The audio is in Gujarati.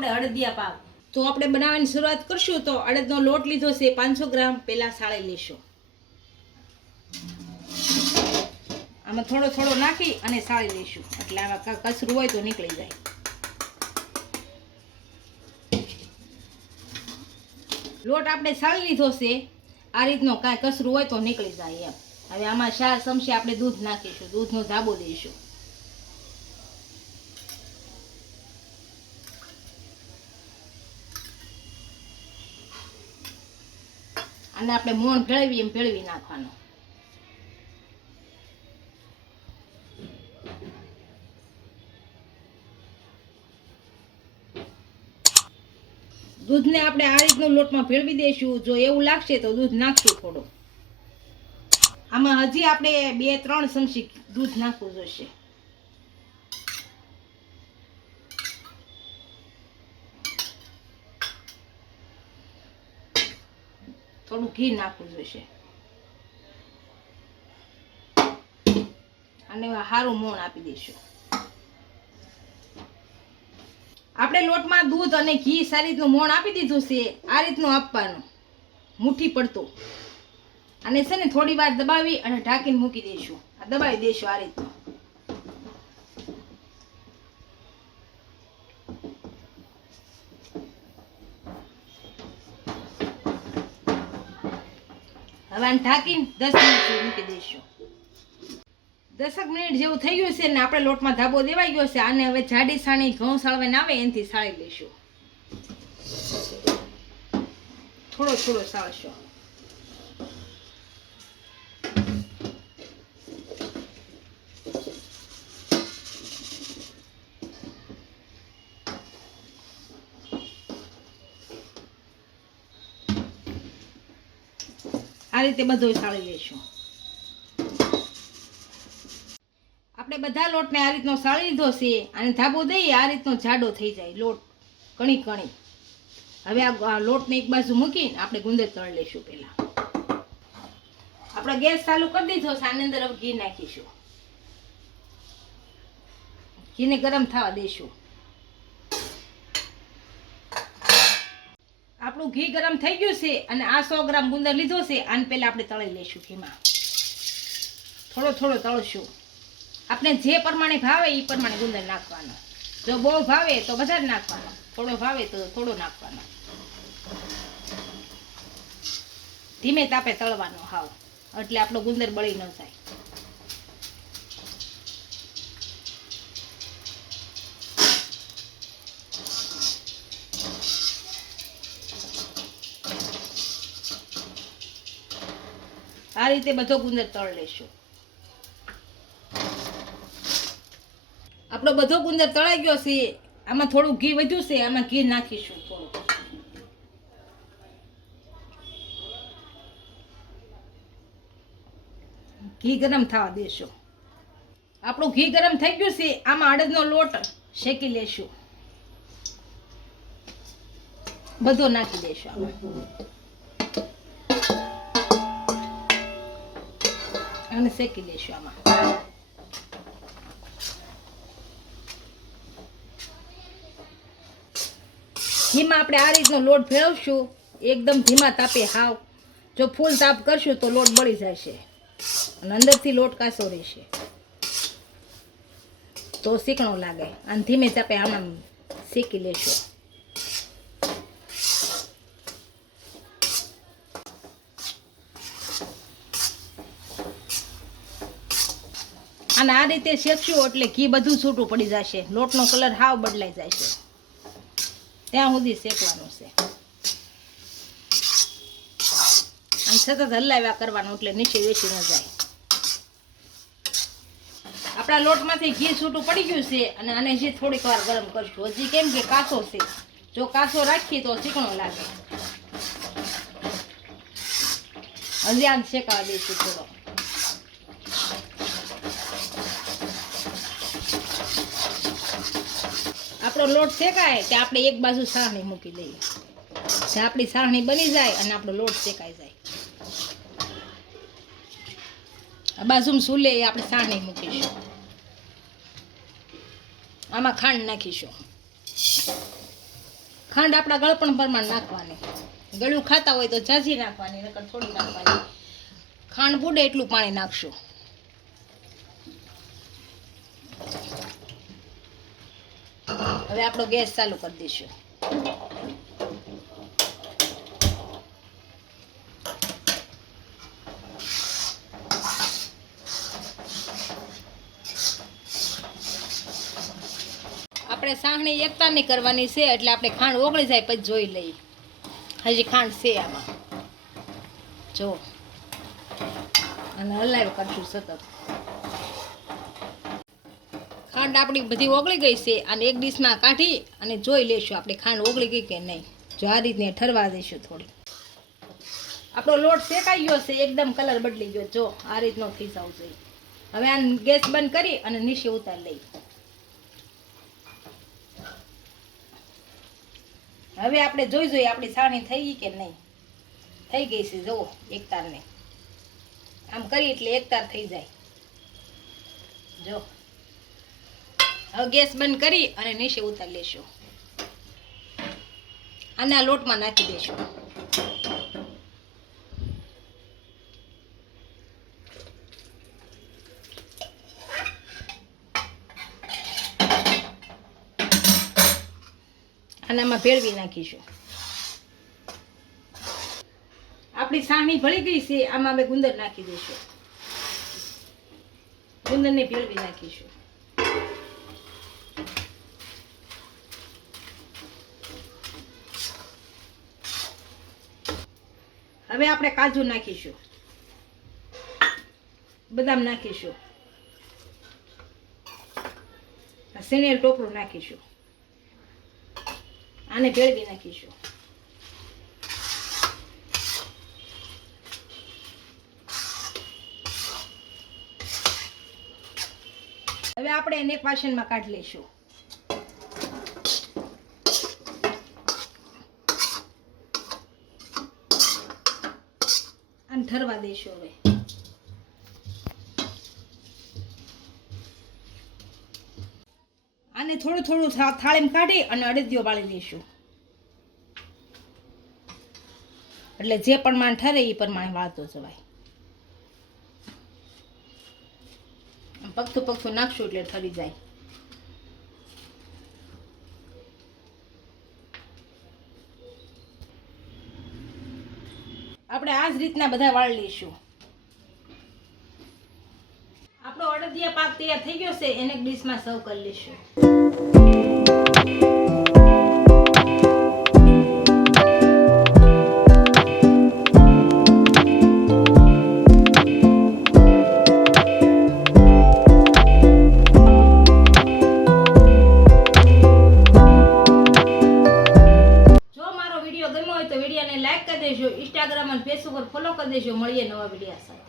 આપણે અડદિયા પાક. તો આપણે બનાવવાની શરૂઆત કરશું. તો અડદનો લોટ લીધો છે 500 ગ્રામ. પહેલાં સાળી લેશું. આમાં થોડો થોડો નાખી અને સાળી લઈશું, એટલે આમાં કચરું હોય તો નીકળી જાય. લોટ આપણે સાળી લીધો છે. આ રીતનો કાંઈ કચરું હોય તો નીકળી જાય એમ. હવે આમાં 4 ચમચી આપણે દૂધ નાખીશું. દૂધનો ધાબો દઈશું. અને આપણે મોણ ભેળવી એમ ભેળવી નાખવાનો. દૂધને આપણે આ રીતનું લોટમાં ભેળવી દઈશું. જો એવું લાગશે તો દૂધ નાખશું થોડું. આમાં હજી આપણે 2-3 ચમચી દૂધ નાખવું જોઈશે. થોડું ઘી નાખવું જોઈશે. અને સારું મોણ આપી દઈશું. આપણે લોટમાં દૂધ અને ઘી સારી રીતનું મોણ આપી દીધું છે. આ રીતનું આપવાનું, મુઠ્ઠી પડતું. અને છે ને થોડી વાર દબાવી અને ઢાંકીને મૂકી દઈશું. દબાવી દઈશું આ રીતનું. હવે આને ઢાંકીને 10 મિનિટ મૂકી દઈશું. 10 મિનિટ જેવું થઈ ગયું છે ને આપણે લોટમાં ધાબો દેવાઈ ગયો છે. આને હવે જાડી સાણી ઘઉં સાળવાને આવે એનાથી સાળી લઈશું. થોડો થોડો સાળશું. આ રીતે બધું સાળી લઈશું. આપણે બધા લોટને આ રીતનો સાળી લીધો છે. અને ધાબો દઈએ આ રીતનો જાડો થઈ જાય લોટ, કણી કણી. હવે આ લોટને એક બાજુ મૂકીને આપણે ગુંદર તળી લઈશું. પહેલા આપણે ગેસ ચાલુ કરી દીધો છે. આની અંદર હવે ઘી નાખીશું. ઘીને ગરમ થવા દઈશું. આપણું ઘી ગરમ થઈ ગયું છે. અને આ 100 ગ્રામ ગુંદર લીધો છે. આને પહેલા આપણે તળી લઈશું ઘીમાં. થોડો થોડો તળશું. આપણે જે પ્રમાણે ભાવે એ પ્રમાણે ગુંદર નાખવાનો. જો બહુ ભાવે તો વધારે નાખવાનો, થોડો ભાવે તો થોડો નાખવાનો. ધીમે તાપે તળવાનો હાવ, એટલે આપણો ગુંદર બળી ન જાય. આ રીતે બધો ગુંદર તળ લેશું. આપણો બધો ગુંદર તળાઈ ગયો છે. આમાં થોડું ઘી વધ્યું છે. આમાં ઘી નાખીશું થોડું. ઘી ગરમ થવા દેશું. આપણું ઘી ગરમ થઈ ગયું છે. આમાં અડદનો લોટ શેકી લેશું. બધો નાખી દેશું આમાં. અને શેકી લેશું આમાં. ઘીમાં આપણે આ રીતનો લોટ ભેળવશું. એકદમ ધીમા તાપે હાવ. જો ફૂલ તાપ કરશું તો લોટ બળી જશે અને અંદરથી લોટ કાચો રહેશે, તો શીકણો લાગે. અને ધીમે તાપે આમાં શેકી લેશું. અને આ રીતે શેકશું એટલે ઘી બધું છૂટું પડી જશે. લોટનો કલર હાવ બદલાઈ જાય છે. ત્યાં સુધી શેકવાનું છે. અને સતત હલાવ્યા કરવાનું એટલે નીચે વેચી ન જાય. આપણા લોટમાંથી ઘી છૂટું પડી ગયું છે. અને આને હજી થોડીક વાર ગરમ કરશું. હજી કેમ કે કાચો છે. જો કાચો રાખીએ તો ચીકણો લાગે. હજી આને શેકાવા દઈશું થોડો. આપણો લોટ શેકાય તે આપણે એક બાજુ સારણી મૂકી દઈએ. આપણી સારણી બની જાય અને આપણો લોટ શેકાઈ જાય. આ બાજુમાં સુલે આપણે સારણી મૂકીશું. આમાં ખાંડ નાખીશું. ખાંડ આપણા ગળપણ પ્રમાણે નાખવાની. ગળ્યું ખાતા હોય તો ઝાઝી નાખવાની, નકર થોડી નાખવાની. ખાંડ બુડે એટલું પાણી નાખશું. હવે આપણો ગેસ ચાલુ કરી દઈશું. આપણે સાહણી એકતાની કરવાની છે, એટલે આપણે ખાંડ ઓગળી જાય પછી જોઈ લઈએ. હજી ખાંડ છે આમાં, જો. અને હલાવી કરશું સતત. ખાંડ આપણી બધી ઓગળી ગઈ છે, અને એક ડીશમાં કાઢી અને જોઈ લેશું આપણે ખાંડ ઓગળી ગઈ કે નહીં. જો આ રીતને ઠરવા દઈશું થોડી. આપણો લોટ શેકાઈ ગયો છે, એકદમ કલર બદલી ગયો. જો આ રીતનો થઈ જવું જોઈએ. હવે આ ગેસ બંધ કરી અને નીચે ઉતારી લઈ. હવે આપણે જોઈ આપણી સાણી થઈ ગઈ કે નહીં. થઈ ગઈ છે, જુઓ એકતારને. આમ કરી એટલે એકતાર થઈ જાય. જો હવે ગેસ બંધ કરી અને નીચે ઉતારી લેશું. આને આ લોટમાં નાખી દેશું. અને આમાં ભેળવી નાખીશું. આપણી સાણી ભળી ગઈ છે, આમાં અમે ગુંદર નાખી દઈશું. ગુંદરને ભેળવી નાખીશું. હવે આપણે કાજુ નાખીશું, બદામ નાખીશું, શેનેલ ટોપરું નાખીશું. આને ભેળવી નાખીશું. હવે આપણે એને એક વાસણમાં કાઢી લઈશું. આને ઠરવા દઈશું. હવે આને થોડું થોડું થાળીમાં કાઢી અને અડદિયો બાળી લઈશું. એટલે જે પ્રમાણે ઠરે એ પ્રમાણે વાળતો જવાય. પગથું નાખશું એટલે ઠરી જાય. આપણે આ જ રીતના બધા વાળી લઈશું. આપણો અડદિયા પાક તૈયાર થઈ ગયો છે, એને એક ડીશમાં સર્વ કરી લઈશું. ગમ્યો હોય તો વિડીયોને લાઈક કરી દેજો, ઇન્સ્ટાગ્રામ અને ફેસબુક પર ફોલો કરી દેજો. મળીએ નવા વિડીયો સાથે.